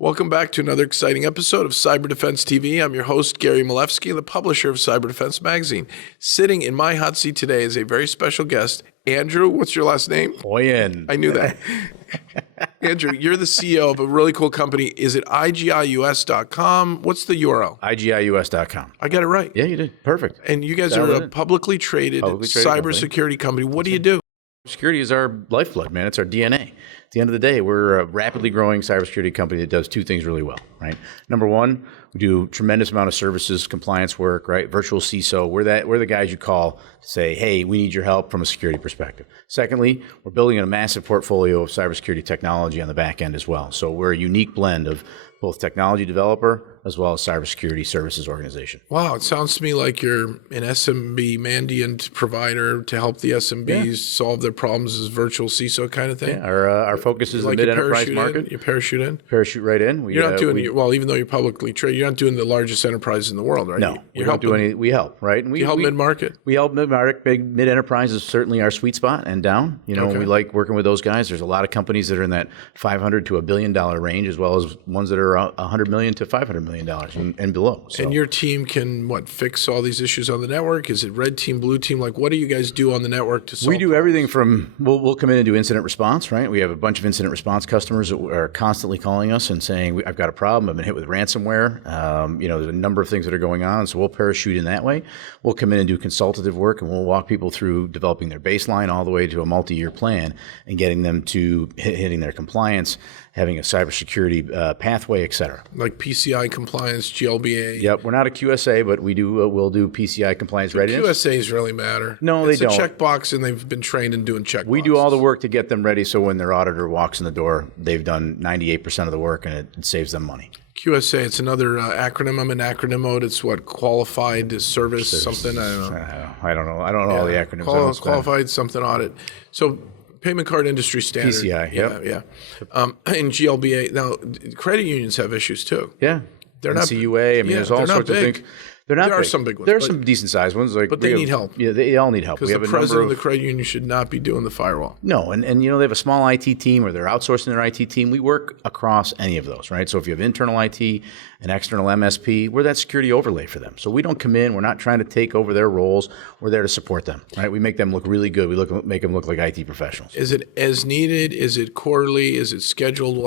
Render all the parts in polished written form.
Welcome back to another exciting episode of Cyber Defense TV. I'm your host, Gary Malevsky, the publisher of Cyber Defense Magazine. Sitting in my hot seat today is a very special guest, Andrew. What's your last name? Hoyen. I knew that. Andrew, you're the CEO of a really cool company. Is it IGI-US.com? What's the URL? IGI-US.com. I got it right. Yeah, you did. Perfect. And you guys are a publicly traded cybersecurity company. What do you do? Security is our lifeblood, man. It's our DNA. At the end of the day, we're a rapidly growing cybersecurity company that does two things really well, right? Number one, we do tremendous amount of services, compliance work, right? Virtual CISO. We're the guys you call to say, hey, we need your help from a security perspective. Secondly, we're building a massive portfolio of cybersecurity technology on the back end as well. So we're a unique blend of both technology developer as well as cybersecurity services organization. Wow, it sounds to me like you're an SMB mandiant provider to help the SMBs solve their problems as virtual CISO kind of thing. Yeah, our focus is like the mid-enterprise market. You parachute in? Parachute right in. You're not doing, well, even though you're publicly traded, you're not doing the largest enterprise in the world, right? No, we don't do any, we help, right? And you help mid-market? We help mid-market. Mid-enterprise is certainly our sweet spot and down. You know, we like working with those guys. There's a lot of companies that are in that $500 to $1 billion range, as well as ones that are $100 million to $500 million and below. So. And your team can, fix all these issues on the network? Is it red team, blue team? Like, what do you guys do on the network to solve We do everything from, we'll come in and do incident response, right? We have a bunch of incident response customers that are constantly calling us and saying, I've got a problem, I've been hit with ransomware. There's a number of things that are going on, so we'll parachute in that way. We'll come in and do consultative work, and we'll walk people through developing their baseline all the way to a multi-year plan and getting them to hitting their compliance, having a cybersecurity pathway, et cetera. Like PCI compliance, GLBA. Yep, we're not a QSA, but we'll do PCI compliance readiness. QSAs really matter. No, they don't. It's a checkbox, and they've been trained in doing checkboxes. We do all the work to get them ready, so when their auditor walks in the door, they've done 98% of the work, and it saves them money. QSA, it's another acronym. I'm in acronym mode. It's what, qualified service something? I don't know. I don't know. I don't know all the acronyms. Qualified something audit. So payment card industry standard. PCI, yeah. And GLBA. Now, credit unions have issues too. Yeah. They're not CUA. I mean, there's all sorts of things. They're not big. There are some big ones. There are some decent sized ones. But they need help. Yeah, they all need help. Because the president of the credit union should not be doing the firewall. No, and they have a small IT team, or they're outsourcing their IT team. We work across any of those, right? So if you have internal IT, an external MSP, we're that security overlay for them. So we don't come in. We're not trying to take over their roles. We're there to support them, right? We make them look really good. We make them look like IT professionals. Is it as needed? Is it quarterly? Is it scheduled?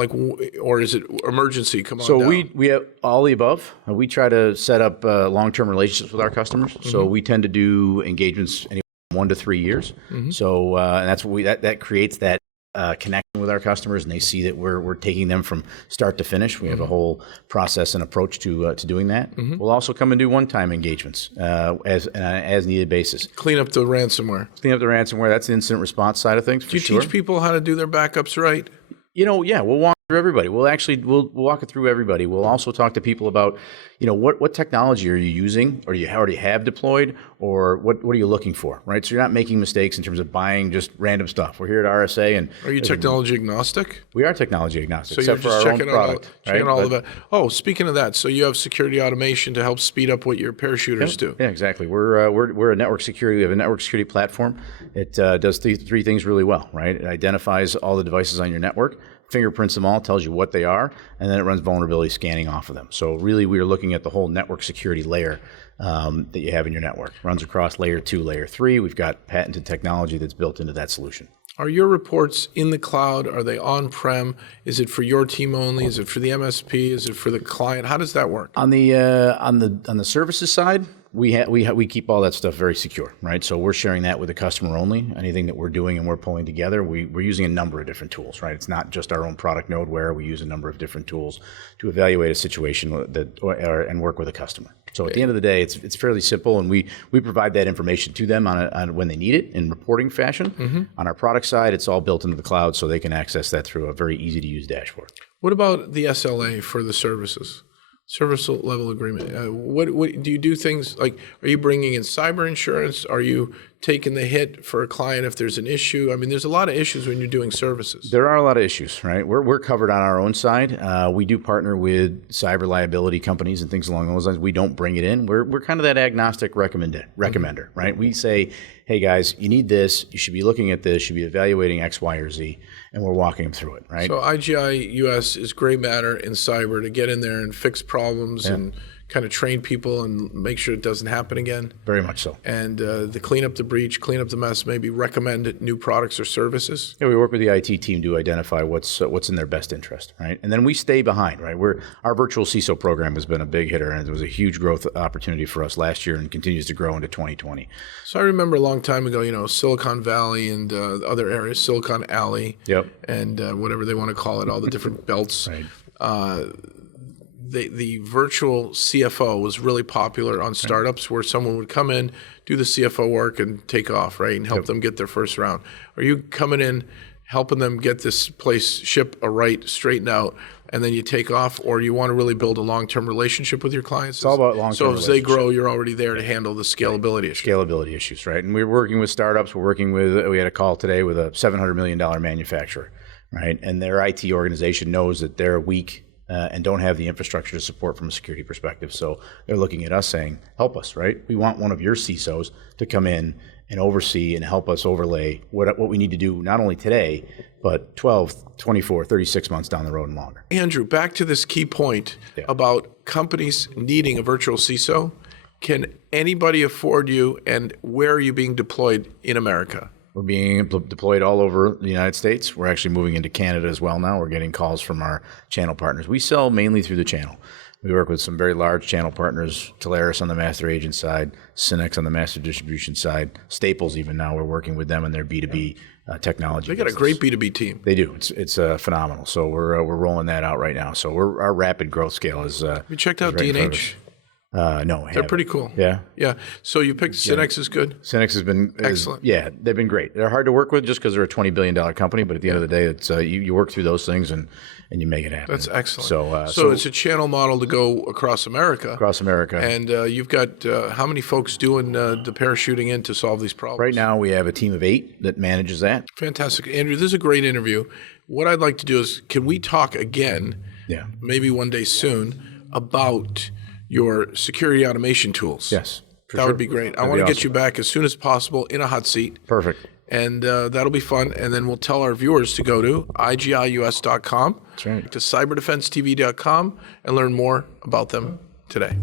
Or is it emergency? Come on So down. we have all the above. We try to set up long-term relationships with our customers. So we tend to do engagements anywhere from 1 to 3 years. So and that's what that creates that connection with our customers, and they see that we're taking them from start to finish. We have a whole process and approach to doing that. We'll also come and do one-time engagements as needed basis. Clean up the ransomware. That's the incident response side of things. Do you teach people how to do their backups right? Yeah, we'll walk through everybody. We'll walk it through everybody. We'll also talk to people about, what technology are you using, or you already have deployed, or what are you looking for, right? So you're not making mistakes in terms of buying just random stuff. We're here at RSA, and are you technology agnostic? We are technology agnostic, so except for our own product. Checking all of that. Oh, speaking of that, so you have security automation to help speed up what your parachuters do. Yeah, exactly. We're a network security. We have a network security platform. It does three things really well, right? It identifies all the devices on your network, fingerprints them all, tells you what they are, and then it runs vulnerability scanning off of them. So really, we are looking at the whole network security layer that you have in your network. It runs across layer 2, layer 3. We've got patented technology that's built into that solution. Are your reports in the cloud? Are they on-prem? Is it for your team only? Is it for the MSP? Is it for the client? How does that work? On the services side, we keep all that stuff very secure, right? So we're sharing that with the customer only. Anything that we're doing and we're pulling together, we're using a number of different tools, right? It's not just our own product Nodeware. We use a number of different tools to evaluate a situation and work with a customer. So at the end of the day, it's fairly simple, and we provide that information to them on when they need it in reporting fashion. On our product side, it's all built into the cloud, so they can access that through a very easy to use dashboard. What about the SLA for the services? Service level agreement. What do you do things like? Are you bringing in cyber insurance? Are you taken the hit for a client if there's an issue? I mean, there's a lot of issues when you're doing services. There are a lot of issues, right? We're covered on our own side. We do partner with cyber liability companies and things along those lines. We don't bring it in. We're kind of that agnostic recommender, right? We say, hey guys, you need this. You should be looking at this. You should be evaluating X, Y, or Z, and we're walking them through it, right? So IGI-US is gray matter in cyber to get in there and fix problems and kind of train people and make sure it doesn't happen again. Very much so. And the clean up the breach, clean up the mess, maybe recommend new products or services. Yeah, we work with the IT team to identify what's in their best interest, right? And then we stay behind, right? Our virtual CISO program has been a big hitter, and it was a huge growth opportunity for us last year and continues to grow into 2020. So I remember a long time ago, Silicon Valley and other areas, Silicon Alley, and whatever they want to call it, all the different belts. Right. The virtual CFO was really popular on startups where someone would come in, do the CFO work, and take off, right, and help them get their first round. Are you coming in, helping them get this ship straightened out, and then you take off, or you want to really build a long-term relationship with your clients? It's all about long-term So as they grow, you're already there to handle the scalability issues. Scalability issues, right? And we're working with startups. We had a call today with a $700 million manufacturer, right? And their IT organization knows that they're weak and don't have the infrastructure to support from a security perspective. So they're looking at us saying, help us, right? We want one of your CISOs to come in and oversee and help us overlay what we need to do not only today, but 12, 24, 36 months down the road and longer. Andrew, back to this key point about companies needing a virtual CISO. Can anybody afford you, and where are you being deployed in America? We're being deployed all over the United States. We're actually moving into Canada as well now. We're getting calls from our channel partners. We sell mainly through the channel. We work with some very large channel partners, Telarus on the master agent side, Synex on the master distribution side, Staples even now. We're working with them in their B2B technology. They got a great B2B team. They do. It's phenomenal. So we're rolling that out right now. So our rapid growth scale is. You checked out D&H? No, they're pretty cool. Yeah. So you picked Synex is good. Synex has been excellent. They've been great. They're hard to work with just because they're a $20 billion company, but at the end of the day, it's you work through those things and you make it happen. That's excellent. So it's a channel model to go across America. And you've got how many folks doing the parachuting in to solve these problems? Right now, we have a team of 8 that manages that. Fantastic, Andrew. This is a great interview. What I'd like to do is, can we talk again? Maybe one day soon about your security automation tools. Yes. That would be great. I want to get you back as soon as possible in a hot seat. Perfect. And that'll be fun. And then we'll tell our viewers to go to IGI-US.com, That's right, to cyberdefensetv.com, and learn more about them today.